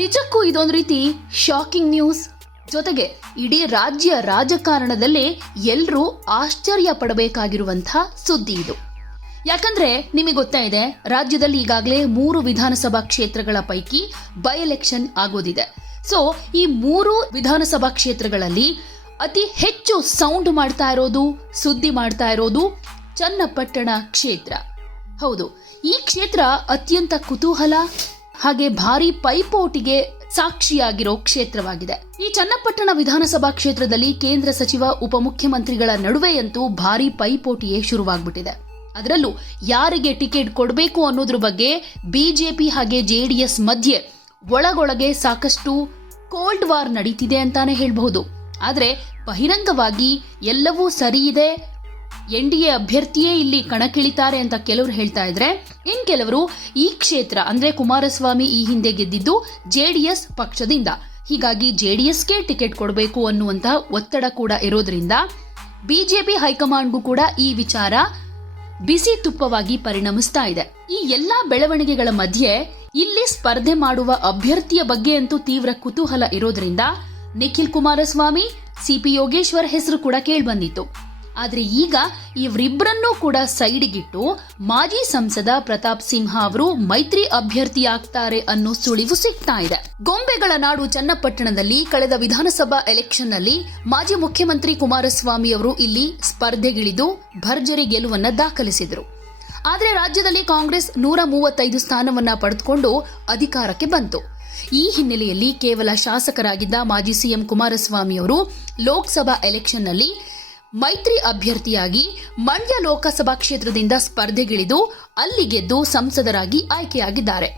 ನಿಜಕ್ಕೂ ಇದೊಂದು ರೀತಿ ಶಾಕಿಂಗ್ ನ್ಯೂಸ್ ಜೊತೆಗೆ ಇಡೀ ರಾಜ್ಯ ರಾಜಕಾರಣದಲ್ಲಿ ಎಲ್ಲರೂ ಆಶ್ಚರ್ಯ ಪಡಬೇಕಾಗಿರುವಂತಹ ಸುದ್ದಿ ಇದು. ಯಾಕಂದ್ರೆ ನಿಮಗೆ ಗೊತ್ತಾ ಇದೆ, ರಾಜ್ಯದಲ್ಲಿ ಈಗಾಗಲೇ ಮೂರು ವಿಧಾನಸಭಾ ಕ್ಷೇತ್ರಗಳ ಪೈಕಿ ಬೈ ಎಲೆಕ್ಷನ್ ಆಗೋದಿದೆ. ಸೊ ಈ ಮೂರು ವಿಧಾನಸಭಾ ಕ್ಷೇತ್ರಗಳಲ್ಲಿ ಅತಿ ಹೆಚ್ಚು ಸೌಂಡ್ ಮಾಡ್ತಾ ಇರೋದು, ಸುದ್ದಿ ಮಾಡ್ತಾ ಇರೋದು ಚನ್ನಪಟ್ಟಣ ಕ್ಷೇತ್ರ. ಹೌದು, ಈ ಕ್ಷೇತ್ರ ಅತ್ಯಂತ ಕುತೂಹಲ ಹಾಗೆ ಭಾರಿ ಪೈಪೋಟಿಗೆ ಸಾಕ್ಷಿಯಾಗಿರೋ ಕ್ಷೇತ್ರವಾಗಿದೆ. ಈ ಚನ್ನಪಟ್ಟಣ ವಿಧಾನಸಭಾ ಕ್ಷೇತ್ರದಲ್ಲಿ ಕೇಂದ್ರ ಸಚಿವ, ಉಪಮುಖ್ಯಮಂತ್ರಿಗಳ ನಡುವೆಯಂತೂ ಭಾರಿ ಪೈಪೋಟಿಯೇ ಶುರುವಾಗ್ಬಿಟ್ಟಿದೆ. ಅದರಲ್ಲೂ ಯಾರಿಗೆ ಟಿಕೆಟ್ ಕೊಡಬೇಕು ಅನ್ನೋದ್ರ ಬಗ್ಗೆ ಬಿಜೆಪಿ ಹಾಗೆ ಜೆಡಿಎಸ್ ಮಧ್ಯೆ ಒಳಗೊಳಗೆ ಸಾಕಷ್ಟು ಕೋಲ್ಡ್ ವಾರ್ ನಡೀತಿದೆ ಅಂತಾನೆ ಹೇಳಬಹುದು. ಆದ್ರೆ ಬಹಿರಂಗವಾಗಿ ಎಲ್ಲವೂ ಸರಿ ಇದೆ ಎನ್ ಡಿ ಎ ಅಭ್ಯರ್ಥಿಯೇ ಇಲ್ಲಿ ಕಣಕ್ಕಿಳಿತಾರೆ ಅಂತ ಕೆಲವರು ಹೇಳ್ತಾ ಇದ್ರೆ, ಇನ್ ಕೆಲವರು ಈ ಕ್ಷೇತ್ರ, ಅಂದ್ರೆ ಕುಮಾರಸ್ವಾಮಿ ಈ ಹಿಂದೆ ಗೆದ್ದಿದ್ದು ಜೆಡಿಎಸ್ ಪಕ್ಷದಿಂದ. ಹೀಗಾಗಿ ಜೆಡಿಎಸ್ಗೆ ಟಿಕೆಟ್ ಕೊಡಬೇಕು ಅನ್ನುವಂತಹ ಒತ್ತಡ ಕೂಡ ಇರೋದ್ರಿಂದ ಬಿಜೆಪಿ ಹೈಕಮಾಂಡ್ಗೂ ಕೂಡ ಈ ವಿಚಾರ ಬಿಸಿ ತುಪ್ಪವಾಗಿ ಪರಿಣಮಿಸ್ತಾ ಇದೆ. ಈ ಎಲ್ಲಾ ಬೆಳವಣಿಗೆಗಳ ಮಧ್ಯೆ ಇಲ್ಲಿ ಸ್ಪರ್ಧೆ ಮಾಡುವ ಅಭ್ಯರ್ಥಿಯ ಬಗ್ಗೆ ಅಂತೂ ತೀವ್ರ ಕುತೂಹಲ ಇರೋದ್ರಿಂದ ನಿಖಿಲ್ ಕುಮಾರಸ್ವಾಮಿ ಸಿಪಿ ಯೋಗೇಶ್ವರ್ ಹೆಸರು ಕೂಡ ಕೇಳ್ಬಂದಿತ್ತು. ಆದ್ರೆ ಈಗ ಇವರಿಬ್ಬರನ್ನೂ ಕೂಡ ಸೈಡ್ಗಿಟ್ಟು ಮಾಜಿ ಸಂಸದ ಪ್ರತಾಪ್ ಸಿಂಹ ಅವರು ಮೈತ್ರಿ ಅಭ್ಯರ್ಥಿಯಾಗ್ತಾರೆ ಅನ್ನೋ ಸುಳಿವು ಸಿಗ್ತಾ ಇದೆ. ಗೊಂಬೆಗಳ ನಾಡು ಚನ್ನಪಟ್ಟಣದಲ್ಲಿ ಕಳೆದ ವಿಧಾನಸಭಾ ಎಲೆಕ್ಷನ್ನಲ್ಲಿ ಮಾಜಿ ಮುಖ್ಯಮಂತ್ರಿ ಕುಮಾರಸ್ವಾಮಿ ಅವರು ಇಲ್ಲಿ ಸ್ಪರ್ಧೆಗಿಳಿದು ಭರ್ಜರಿ ಗೆಲುವನ್ನ ದಾಖಲಿಸಿದರು. ಆದರೆ ರಾಜ್ಯದಲ್ಲಿ ಕಾಂಗ್ರೆಸ್ ನೂರ ಮೂವತ್ತೈದು ಸ್ಥಾನವನ್ನ ಪಡೆದುಕೊಂಡು ಅಧಿಕಾರಕ್ಕೆ ಬಂತು. ಈ ಹಿನ್ನೆಲೆಯಲ್ಲಿ ಕೇವಲ ಶಾಸಕರಾಗಿದ್ದ ಮಾಜಿ ಸಿಎಂ ಕುಮಾರಸ್ವಾಮಿ ಅವರು ಲೋಕಸಭಾ ಎಲೆಕ್ಷನ್ನಲ್ಲಿ ಮೈತ್ರಿ ಅಭ್ಯರ್ಥಿಯಾಗಿ ಮಂಡ್ಯ ಲೋಕಸಭಾ ಕ್ಷೇತ್ರದಿಂದ ಸ್ಪರ್ಧೆಗಿಳಿದು ಅಲ್ಲಿ ಗೆದ್ದು ಸಂಸದರಾಗಿ ಆಯ್ಕೆಯಾಗಿದ್ದಾರೆ.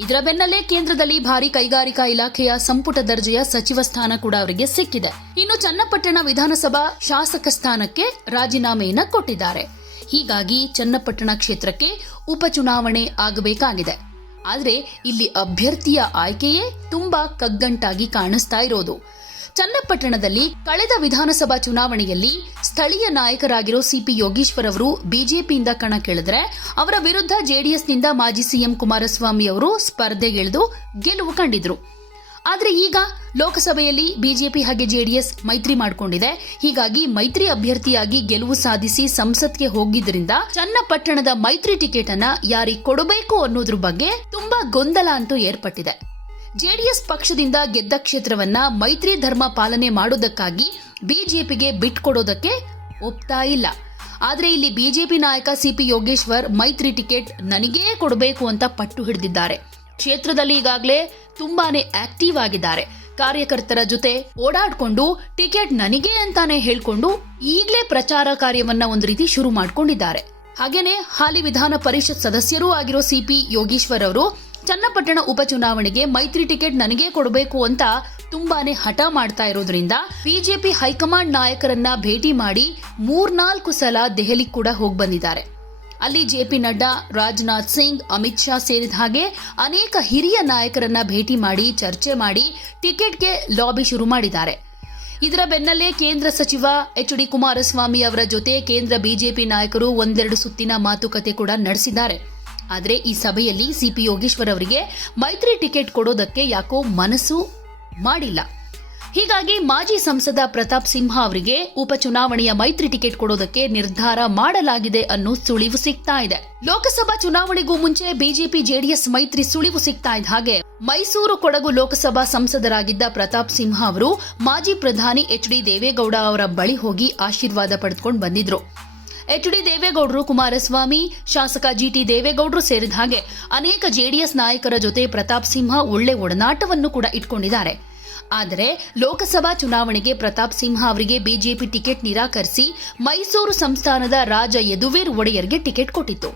ಇದರ ಬೆನ್ನಲ್ಲೇ ಕೇಂದ್ರದಲ್ಲಿ ಭಾರಿ ಕೈಗಾರಿಕಾ ಇಲಾಖೆಯ ಸಂಪುಟ ದರ್ಜೆಯ ಸಚಿವ ಸ್ಥಾನ ಕೂಡ ಅವರಿಗೆ ಸಿಕ್ಕಿದೆ. ಇನ್ನು ಚನ್ನಪಟ್ಟಣ ವಿಧಾನಸಭಾ ಶಾಸಕ ಸ್ಥಾನಕ್ಕೆ ರಾಜೀನಾಮೆಯನ್ನು ಕೊಟ್ಟಿದ್ದಾರೆ. ಹೀಗಾಗಿ ಚನ್ನಪಟ್ಟಣ ಕ್ಷೇತ್ರಕ್ಕೆ ಉಪಚುನಾವಣೆ ಆಗಬೇಕಾಗಿದೆ. ಆದರೆ ಇಲ್ಲಿ ಅಭ್ಯರ್ಥಿಯ ಆಯ್ಕೆಯೇ ತುಂಬಾ ಕಗ್ಗಂಟಾಗಿ ಕಾಣಿಸ್ತಾ ಇರೋದು. ಚನ್ನಪಟ್ಟಣದಲ್ಲಿ ಕಳೆದ ವಿಧಾನಸಭಾ ಚುನಾವಣೆಯಲ್ಲಿ ಸ್ಥಳೀಯ ನಾಯಕರಾಗಿರೋ ಸಿಪಿ ಯೋಗೀಶ್ವರ್ ಅವರು ಬಿಜೆಪಿಯಿಂದ ಕಣಕ್ಕಿಳಿದ್ರೆ ಅವರ ವಿರುದ್ಧ ಜೆಡಿಎಸ್ನಿಂದ ಮಾಜಿ ಸಿಎಂ ಕುಮಾರಸ್ವಾಮಿ ಅವರು ಸ್ಪರ್ಧೆಗಿಳಿದು ಗೆಲುವು ಕಂಡಿದ್ರು. ಆದರೆ ಈಗ ಲೋಕಸಭೆಯಲ್ಲಿ ಬಿಜೆಪಿ ಹಾಗೆ ಜೆಡಿಎಸ್ ಮೈತ್ರಿ ಮಾಡಿಕೊಂಡಿದೆ. ಹೀಗಾಗಿ ಮೈತ್ರಿ ಅಭ್ಯರ್ಥಿಯಾಗಿ ಗೆಲುವು ಸಾಧಿಸಿ ಸಂಸತ್ಗೆ ಹೋಗಿದ್ದರಿಂದ ಚನ್ನಪಟ್ಟಣದ ಮೈತ್ರಿ ಟಿಕೆಟ್ ಅನ್ನ ಯಾರಿಗೆ ಕೊಡಬೇಕು ಅನ್ನೋದ್ರ ಬಗ್ಗೆ ತುಂಬಾ ಗೊಂದಲ ಅಂತೂ ಏರ್ಪಟ್ಟಿದೆ. ಜೆಡಿಎಸ್ ಪಕ್ಷದಿಂದ ಗೆದ್ದ ಕ್ಷೇತ್ರವನ್ನ ಮೈತ್ರಿ ಧರ್ಮ ಪಾಲನೆ ಮಾಡೋದಕ್ಕಾಗಿ ಬಿಜೆಪಿಗೆ ಬಿಟ್ಕೊಡೋದಕ್ಕೆ ಒಪ್ತಾ ಇಲ್ಲ. ಆದರೆ ಇಲ್ಲಿ ಬಿಜೆಪಿ ನಾಯಕ ಸಿಪಿ ಯೋಗೇಶ್ವರ್ ಮೈತ್ರಿ ಟಿಕೆಟ್ ನನಗೇ ಕೊಡಬೇಕು ಅಂತ ಪಟ್ಟು ಹಿಡಿದಿದ್ದಾರೆ. ಕ್ಷೇತ್ರದಲ್ಲಿ ಈಗಾಗಲೇ ತುಂಬಾನೇ ಆಕ್ಟಿವ್ ಆಗಿದ್ದಾರೆ. ಕಾರ್ಯಕರ್ತರ ಜೊತೆ ಓಡಾಡ್ಕೊಂಡು ಟಿಕೆಟ್ ನನಗೆ ಅಂತಾನೆ ಹೇಳ್ಕೊಂಡು ಈಗಲೇ ಪ್ರಚಾರ ಕಾರ್ಯವನ್ನ ಒಂದು ರೀತಿ ಶುರು ಮಾಡ್ಕೊಂಡಿದ್ದಾರೆ. ಹಾಗೇನೆ ಹಾಲಿ ವಿಧಾನ ಪರಿಷತ್ ಸದಸ್ಯರೂ ಆಗಿರೋ ಸಿಪಿ ಯೋಗೀಶ್ವರ್ ಅವರು ಚನ್ನಪಟ್ಟಣ ಉಪಚುನಾವಣೆಗೆ ಮೈತ್ರಿ ಟಿಕೆಟ್ ನನಗೆ ಕೊಡಬೇಕು ಅಂತ ತುಂಬಾನೇ ಹಠ ಮಾಡ್ತಾ ಇರೋದ್ರಿಂದ ಬಿಜೆಪಿ ಹೈಕಮಾಂಡ್ ನಾಯಕರನ್ನ ಭೇಟಿ ಮಾಡಿ ಮೂರ್ನಾಲ್ಕು ಸಲ ದೆಹಲಿ ಕೂಡ ಹೋಗಿ ಬಂದಿದ್ದಾರೆ. ಅಲ್ಲಿ ಜೆಪಿ ನಡ್ಡಾ, ರಾಜನಾಥ್ ಸಿಂಗ್, ಅಮಿತ್ ಶಾ ಸೇರಿದ ಹಾಗೆ ಅನೇಕ ಹಿರಿಯ ನಾಯಕರನ್ನ ಭೇಟಿ ಮಾಡಿ ಚರ್ಚೆ ಮಾಡಿ ಟಿಕೆಟ್ಗೆ ಲಾಬಿ ಶುರು ಮಾಡಿದ್ದಾರೆ. ಇದರ ಬೆನ್ನಲ್ಲೇ ಕೇಂದ್ರ ಸಚಿವ ಎಚ್ ಡಿ ಕುಮಾರಸ್ವಾಮಿ ಅವರ ಜೊತೆ ಕೇಂದ್ರ ಬಿಜೆಪಿ ನಾಯಕರು ಒಂದೆರಡು ಸುತ್ತಿನ ಮಾತುಕತೆ ಕೂಡ ನಡೆಸಿದ್ದಾರೆ. ಆದರೆ ಈ ಸಭೆಯಲ್ಲಿ ಸಿಪಿ ಯೋಗೇಶ್ವರ್ ಅವರಿಗೆ ಮೈತ್ರಿ ಟಿಕೆಟ್ ಕೊಡೋದಕ್ಕೆ ಯಾಕೋ ಮನಸ್ಸು ಮಾಡಿಲ್ಲ. ಹೀಗಾಗಿ ಮಾಜಿ ಸಂಸದ ಪ್ರತಾಪ್ ಸಿಂಹ ಅವರಿಗೆ ಉಪಚುನಾವಣೆಯ ಮೈತ್ರಿ ಟಿಕೆಟ್ ಕೊಡೋದಕ್ಕೆ ನಿರ್ಧಾರ ಮಾಡಲಾಗಿದೆ ಅನ್ನೋ ಸುಳಿವು ಸಿಗ್ತಾ ಇದೆ. ಲೋಕಸಭಾ ಚುನಾವಣೆಗೂ ಮುಂಚೆ ಬಿಜೆಪಿ ಜೆಡಿಎಸ್ ಮೈತ್ರಿ ಸುಳಿವು ಸಿಗ್ತಾ ಇದ್ದ ಹಾಗೆ ಮೈಸೂರು ಕೊಡಗು ಲೋಕಸಭಾ ಸಂಸದರಾಗಿದ್ದ ಪ್ರತಾಪ್ ಸಿಂಹ ಅವರು ಮಾಜಿ ಪ್ರಧಾನಿ ಎಚ್ ಡಿ ದೇವೇಗೌಡ ಅವರ ಬಳಿ ಹೋಗಿ ಆಶೀರ್ವಾದ ಪಡೆದುಕೊಂಡು ಬಂದಿದ್ರು. ಎಚ್ ಡಿ ದೇವೇಗೌಡರು, ಕುಮಾರಸ್ವಾಮಿ, ಶಾಸಕ ಜಿಟಿ ದೇವೇಗೌಡರು ಸೇರಿದ ಹಾಗೆ ಅನೇಕ ಜೆಡಿಎಸ್ ನಾಯಕರ ಜೊತೆ ಪ್ರತಾಪ್ ಸಿಂಹ ಒಳ್ಳೆ ಒಡನಾಟವನ್ನು ಕೂಡ ಇಟ್ಕೊಂಡಿದ್ದಾರೆ. ಆದರೆ ಲೋಕಸಭಾ ಚುನಾವಣೆಗೆ ಪ್ರತಾಪ್ ಸಿಂಹ ಅವರಿಗೆ ಬಿಜೆಪಿ ಟಿಕೆಟ್ ನಿರಾಕರಿಸಿ ಮೈಸೂರು ಸಂಸ್ಥಾನದ ರಾಜ ಯದುವೀರ್ ಒಡೆಯರ್ಗೆ ಟಿಕೆಟ್ ಕೊಟ್ಟಿತ್ತು.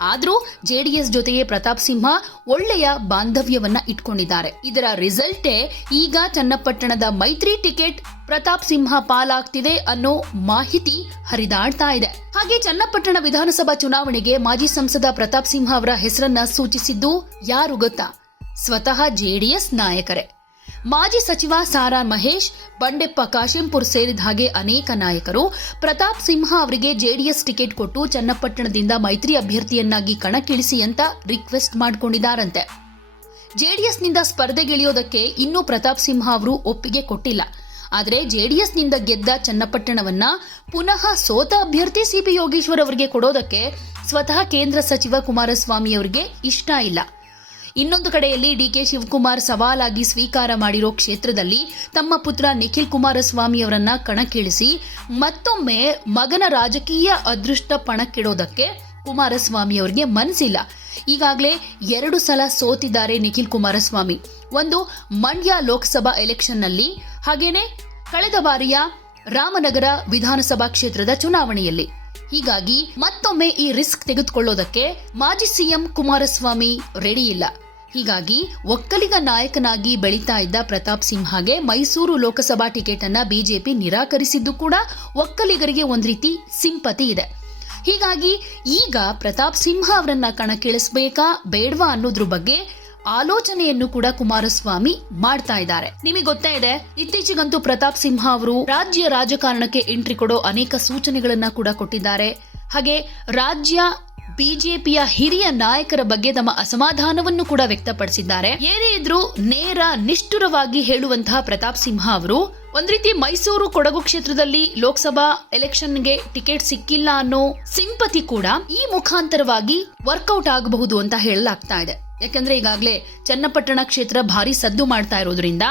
ಆದ್ರೂ ಜೆಡಿಎಸ್ ಜೊತೆಗೆ ಪ್ರತಾಪ್ ಸಿಂಹ ಒಳ್ಳೆಯ ಬಾಂಧವ್ಯವನ್ನ ಇಟ್ಕೊಂಡಿದ್ದಾರೆ. ಇದರ ರಿಸಲ್ಟೇ ಈಗ ಚನ್ನಪಟ್ಟಣದ ಮೈತ್ರಿ ಟಿಕೆಟ್ ಪ್ರತಾಪ್ ಸಿಂಹ ಪಾಲಾಗ್ತಿದೆ ಅನ್ನೋ ಮಾಹಿತಿ ಹರಿದಾಡ್ತಾ ಇದೆ. ಹಾಗೆ ಚನ್ನಪಟ್ಟಣ ವಿಧಾನಸಭಾ ಚುನಾವಣೆಗೆ ಮಾಜಿ ಸಂಸದ ಪ್ರತಾಪ್ ಸಿಂಹ ಅವರ ಹೆಸರನ್ನ ಸೂಚಿಸಿದ್ದು ಯಾರು ಗೊತ್ತಾ? ಸ್ವತಃ ಜೆಡಿಎಸ್ ನಾಯಕರೇ. ಮಾಜಿ ಸಚಿವ ಸಾರಾ ಮಹೇಶ್, ಬಂಡೆಪ್ಪ ಕಾಶೆಂಪುರ್ ಸೇರಿದ ಹಾಗೆ ಅನೇಕ ನಾಯಕರು. ಪ್ರತಾಪ್ ಸಿಂಹ ಅವರಿಗೆ ಜೆಡಿಎಸ್ ಟಿಕೆಟ್ ಕೊಟ್ಟು ಚನ್ನಪಟ್ಟಣದಿಂದ ಮೈತ್ರಿ ಅಭ್ಯರ್ಥಿಯನ್ನಾಗಿ ಕಣಕ್ಕಿಳಿಸಿ ಅಂತ ರಿಕ್ವೆಸ್ಟ್ ಮಾಡಿಕೊಂಡಿದ್ದಾರಂತೆ. ಜೆಡಿಎಸ್ನಿಂದ ಸ್ಪರ್ಧೆಗಿಳಿಯೋದಕ್ಕೆ ಇನ್ನೂ ಪ್ರತಾಪ್ ಸಿಂಹ ಅವರು ಒಪ್ಪಿಗೆ ಕೊಟ್ಟಿಲ್ಲ. ಆದರೆ ಜೆಡಿಎಸ್ನಿಂದ ಗೆದ್ದ ಚನ್ನಪಟ್ಟಣವನ್ನ ಪುನಃ ಸೋತ ಅಭ್ಯರ್ಥಿ ಸಿಪಿ ಯೋಗೇಶ್ವರ್ ಅವರಿಗೆ ಕೊಡೋದಕ್ಕೆ ಸ್ವತಃ ಕೇಂದ್ರ ಸಚಿವ ಕುಮಾರಸ್ವಾಮಿ ಅವರಿಗೆ ಇಷ್ಟ ಇಲ್ಲ. ಇನ್ನೊಂದು ಕಡೆಯಲ್ಲಿ ಡಿಕೆ ಶಿವಕುಮಾರ್ ಸವಾಲಾಗಿ ಸ್ವೀಕಾರ ಮಾಡಿರೋ ಕ್ಷೇತ್ರದಲ್ಲಿ ತಮ್ಮ ಪುತ್ರ ನಿಖಿಲ್ ಕುಮಾರಸ್ವಾಮಿ ಅವರನ್ನ ಕಣಕ್ಕಿಳಿಸಿ ಮತ್ತೊಮ್ಮೆ ಮಗನ ರಾಜಕೀಯ ಅದೃಷ್ಟ ಪಣಕ್ಕಿಡೋದಕ್ಕೆ ಕುಮಾರಸ್ವಾಮಿ ಅವರಿಗೆ ಮನಸ್ಸಿಲ್ಲ ಈಗಾಗಲೇ ಎರಡು ಸಲ ಸೋತಿದ್ದಾರೆ ನಿಖಿಲ್ ಕುಮಾರಸ್ವಾಮಿ. ಒಂದು ಮಂಡ್ಯ ಲೋಕಸಭಾ ಎಲೆಕ್ಷನ್ನಲ್ಲಿ, ಹಾಗೇನೆ ಕಳೆದ ಬಾರಿಯ ರಾಮನಗರ ವಿಧಾನಸಭಾ ಕ್ಷೇತ್ರದ ಚುನಾವಣೆಯಲ್ಲಿ. ಹೀಗಾಗಿ ಮತ್ತೊಮ್ಮೆ ಈ ರಿಸ್ಕ್ ತೆಗೆದುಕೊಳ್ಳೋದಕ್ಕೆ ಮಾಜಿ ಸಿಎಂ ಕುಮಾರಸ್ವಾಮಿ ರೆಡಿ ಇಲ್ಲ. ಹೀಗಾಗಿ ಒಕ್ಕಲಿಗ ನಾಯಕನಾಗಿ ಬೆಳೀತಾ ಇದ್ದ ಪ್ರತಾಪ್ ಸಿಂಹಗೆ ಮೈಸೂರು ಲೋಕಸಭಾ ಟಿಕೆಟ್ ಅನ್ನ ಬಿಜೆಪಿ ನಿರಾಕರಿಸಿದ್ದು ಕೂಡ ಒಕ್ಕಲಿಗರಿಗೆ ಒಂದ್ ರೀತಿ ಸಿಂಪತಿ ಇದೆ. ಹೀಗಾಗಿ ಈಗ ಪ್ರತಾಪ್ ಸಿಂಹ ಅವರನ್ನ ಕಣಕ್ಕಿಳಿಸಬೇಕಾ ಬೇಡವಾ ಅನ್ನೋದ್ರ ಬಗ್ಗೆ ಆಲೋಚನೆಯನ್ನು ಕೂಡ ಕುಮಾರಸ್ವಾಮಿ ಮಾಡ್ತಾ ಇದ್ದಾರೆ. ನಿಮಗೆ ಗೊತ್ತೇ ಇದೆ, ಇತ್ತೀಚೆಗಂತೂ ಪ್ರತಾಪ್ ಸಿಂಹ ಅವರು ರಾಜ್ಯ ರಾಜಕಾರಣಕ್ಕೆ ಎಂಟ್ರಿ ಕೊಡೋ ಅನೇಕ ಸೂಚನೆಗಳನ್ನ ಕೂಡ ಕೊಟ್ಟಿದ್ದಾರೆ. ಹಾಗೆ ರಾಜ್ಯ ಬಿಜೆಪಿಯ ಹಿರಿಯ ನಾಯಕರ ಬಗ್ಗೆ ತಮ್ಮ ಅಸಮಾಧಾನವನ್ನು ಕೂಡ ವ್ಯಕ್ತಪಡಿಸಿದ್ದಾರೆ. ಏನೇ ಇದ್ರೂ ನೇರ ನಿಷ್ಠುರವಾಗಿ ಹೇಳುವಂತಹ ಪ್ರತಾಪ್ ಸಿಂಹ ಅವರು, ಒಂದ್ ರೀತಿ ಮೈಸೂರು ಕೊಡಗು ಕ್ಷೇತ್ರದಲ್ಲಿ ಲೋಕಸಭಾ ಎಲೆಕ್ಷನ್ಗೆ ಟಿಕೆಟ್ ಸಿಕ್ಕಿಲ್ಲ ಅನ್ನೋ ಸಿಂಪತಿ ಕೂಡ ಈ ಮುಖಾಂತರವಾಗಿ ವರ್ಕೌಟ್ ಆಗಬಹುದು ಅಂತ ಹೇಳಲಾಗ್ತಾ ಇದೆ. ಯಾಕಂದ್ರೆ ಈಗಾಗಲೇ ಚನ್ನಪಟ್ಟಣ ಕ್ಷೇತ್ರ ಭಾರಿ ಸದ್ದು ಮಾಡ್ತಾ ಇರೋದ್ರಿಂದ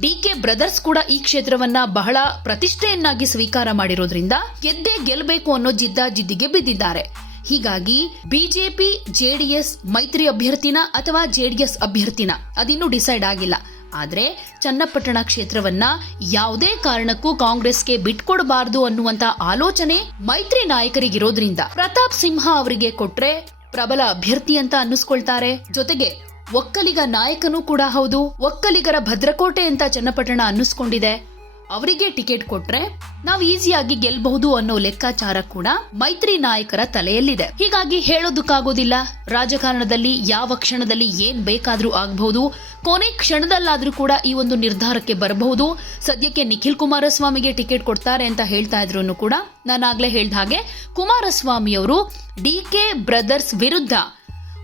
ಡಿ ಕೆ ಬ್ರದರ್ಸ್ ಕೂಡ ಈ ಕ್ಷೇತ್ರವನ್ನ ಬಹಳ ಪ್ರತಿಷ್ಠೆಯನ್ನಾಗಿ ಸ್ವೀಕಾರ ಮಾಡಿರೋದ್ರಿಂದ ಗೆದ್ದೇ ಗೆಲ್ಲಬೇಕು ಅನ್ನೋ ಜಿದ್ದಾಜಿದ್ದಿಗೆ ಬಿದ್ದಿದ್ದಾರೆ. ಹೀಗಾಗಿ ಬಿಜೆಪಿ, ಜೆಡಿಎಸ್ ಮೈತ್ರಿ ಅಭ್ಯರ್ಥಿನ ಅಥವಾ ಜೆಡಿಎಸ್ ಅಭ್ಯರ್ಥಿನ ಅದಿನ್ನೂ ಡಿಸೈಡ್ ಆಗಿಲ್ಲ. ಆದರೆ ಚನ್ನಪಟ್ಟಣ ಕ್ಷೇತ್ರವನ್ನ ಯಾವುದೇ ಕಾರಣಕ್ಕೂ ಕಾಂಗ್ರೆಸ್ಗೆ ಬಿಟ್ಕೊಡಬಾರದು ಅನ್ನುವಂತ ಆಲೋಚನೆ ಮೈತ್ರಿ ನಾಯಕರಿಗಿರೋದ್ರಿಂದ. ಪ್ರತಾಪ್ ಸಿಂಹ ಅವರಿಗೆ ಕೊಟ್ರೆ ಪ್ರಬಲ ಅಭ್ಯರ್ಥಿ ಅಂತ ಅನ್ನಿಸ್ಕೊಳ್ತಾರೆ. ಜೊತೆಗೆ ಒಕ್ಕಲಿಗ ನಾಯಕನೂ ಕೂಡ ಹೌದು. ಒಕ್ಕಲಿಗರ ಭದ್ರಕೋಟೆ ಅಂತ ಚನ್ನಪಟ್ಟಣ ಅನ್ನಿಸ್ಕೊಂಡಿದೆ. ಅವರಿಗೆ ಟಿಕೆಟ್ ಕೊಟ್ರೆ ನಾವು ಈಸಿಯಾಗಿ ಗೆಲ್ಬಹುದು ಅನ್ನೋ ಲೆಕ್ಕಾಚಾರ ಕೂಡ ಮೈತ್ರಿ ನಾಯಕರ ತಲೆಯಲ್ಲಿದೆ. ಹೀಗಾಗಿ ಹೇಳೋದಕ್ಕಾಗೋದಿಲ್ಲ. ರಾಜಕಾರಣದಲ್ಲಿ ಯಾವ ಕ್ಷಣದಲ್ಲಿ ಏನ್ ಬೇಕಾದ್ರೂ ಆಗಬಹುದು. ಕೊನೆ ಕ್ಷಣದಲ್ಲಾದ್ರೂ ಕೂಡ ಈ ಒಂದು ನಿರ್ಧಾರಕ್ಕೆ ಬರಬಹುದು. ಸದ್ಯಕ್ಕೆ ನಿಖಿಲ್ ಕುಮಾರಸ್ವಾಮಿಗೆ ಟಿಕೆಟ್ ಕೊಡ್ತಾರೆ ಅಂತ ಹೇಳ್ತಾ ಇದ್ರು ಕೂಡ ನಾನಾಗ್ಲೇ ಹೇಳ್ದ ಹಾಗೆ ಕುಮಾರಸ್ವಾಮಿ ಅವರು ಡಿ ಕೆ ಬ್ರದರ್ಸ್ ವಿರುದ್ಧ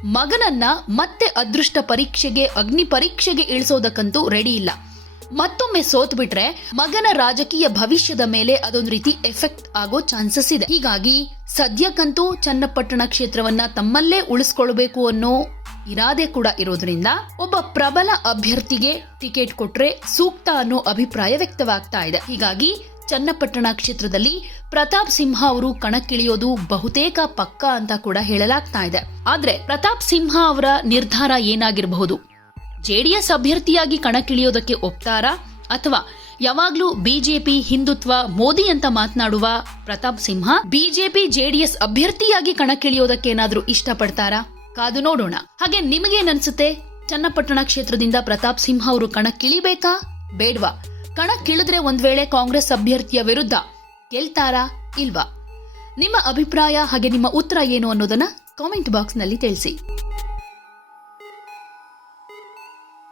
ಮಗನನ್ನ ಮತ್ತೆ ಅದೃಷ್ಟ ಪರೀಕ್ಷೆಗೆ, ಅಗ್ನಿ ಪರೀಕ್ಷೆಗೆ ಇಳಿಸೋದಕ್ಕಂತೂ ರೆಡಿ ಇಲ್ಲ. ಮತ್ತೊಮ್ಮೆ ಸೋತ್ ಬಿಟ್ರೆ ಮಗನ ರಾಜಕೀಯ ಭವಿಷ್ಯದ ಮೇಲೆ ಅದೊಂದು ರೀತಿ ಎಫೆಕ್ಟ್ ಆಗೋ ಚಾನ್ಸಸ್ ಇದೆ. ಹೀಗಾಗಿ ಸದ್ಯಕ್ಕಂತೂ ಚನ್ನಪಟ್ಟಣ ಕ್ಷೇತ್ರವನ್ನ ತಮ್ಮಲ್ಲೇ ಉಳಿಸ್ಕೊಳ್ಬೇಕು ಅನ್ನೋ ಇರಾದೆ ಕೂಡ ಇರೋದ್ರಿಂದ ಒಬ್ಬ ಪ್ರಬಲ ಅಭ್ಯರ್ಥಿಗೆ ಟಿಕೆಟ್ ಕೊಟ್ರೆ ಸೂಕ್ತ ಅನ್ನೋ ಅಭಿಪ್ರಾಯ ವ್ಯಕ್ತವಾಗ್ತಾ ಇದೆ. ಹೀಗಾಗಿ ಚನ್ನಪಟ್ಟಣ ಕ್ಷೇತ್ರದಲ್ಲಿ ಪ್ರತಾಪ್ ಸಿಂಹ ಅವರು ಕಣಕ್ಕಿಳಿಯೋದು ಬಹುತೇಕ ಪಕ್ಕ ಅಂತ ಕೂಡ ಹೇಳಲಾಗ್ತಾ ಇದೆ. ಆದ್ರೆ ಪ್ರತಾಪ್ ಸಿಂಹ ಅವರ ನಿರ್ಧಾರ ಏನಾಗಿರಬಹುದು? ಜೆಡಿಎಸ್ ಅಭ್ಯರ್ಥಿಯಾಗಿ ಕಣಕ್ಕಿಳಿಯೋದಕ್ಕೆ ಒಪ್ತಾರಾ? ಅಥವಾ ಯಾವಾಗ್ಲೂ ಬಿಜೆಪಿ ಹಿಂದುತ್ವ ಮೋದಿ ಅಂತ ಮಾತನಾಡುವ ಪ್ರತಾಪ್ ಸಿಂಹ ಬಿಜೆಪಿ ಜೆಡಿಎಸ್ ಅಭ್ಯರ್ಥಿಯಾಗಿ ಕಣಕ್ಕಿಳಿಯೋದಕ್ಕೆ ಏನಾದ್ರೂ ಇಷ್ಟಪಡ್ತಾರಾ? ಕಾದು ನೋಡೋಣ. ಹಾಗೆ ನಿಮಗೇನನ್ಸುತ್ತೆ? ಚನ್ನಪಟ್ಟಣ ಕ್ಷೇತ್ರದಿಂದ ಪ್ರತಾಪ್ ಸಿಂಹ ಅವರು ಕಣಕ್ಕಿಳಿಬೇಕಾ? ಬೇಡ್ವಾ. ಕಣಕ್ಕಿಳಿದ್ರೆ ಒಂದ್ ವೇಳೆ ಕಾಂಗ್ರೆಸ್ ಅಭ್ಯರ್ಥಿಯ ವಿರುದ್ಧ ಗೆಲ್ತಾರಾ ಇಲ್ವಾ? ನಿಮ್ಮ ಅಭಿಪ್ರಾಯ ಹಾಗೆ ನಿಮ್ಮ ಉತ್ತರ ಏನು ಅನ್ನೋದನ್ನ ಕಾಮೆಂಟ್ ಬಾಕ್ಸ್ನಲ್ಲಿ ತಿಳಿಸಿ.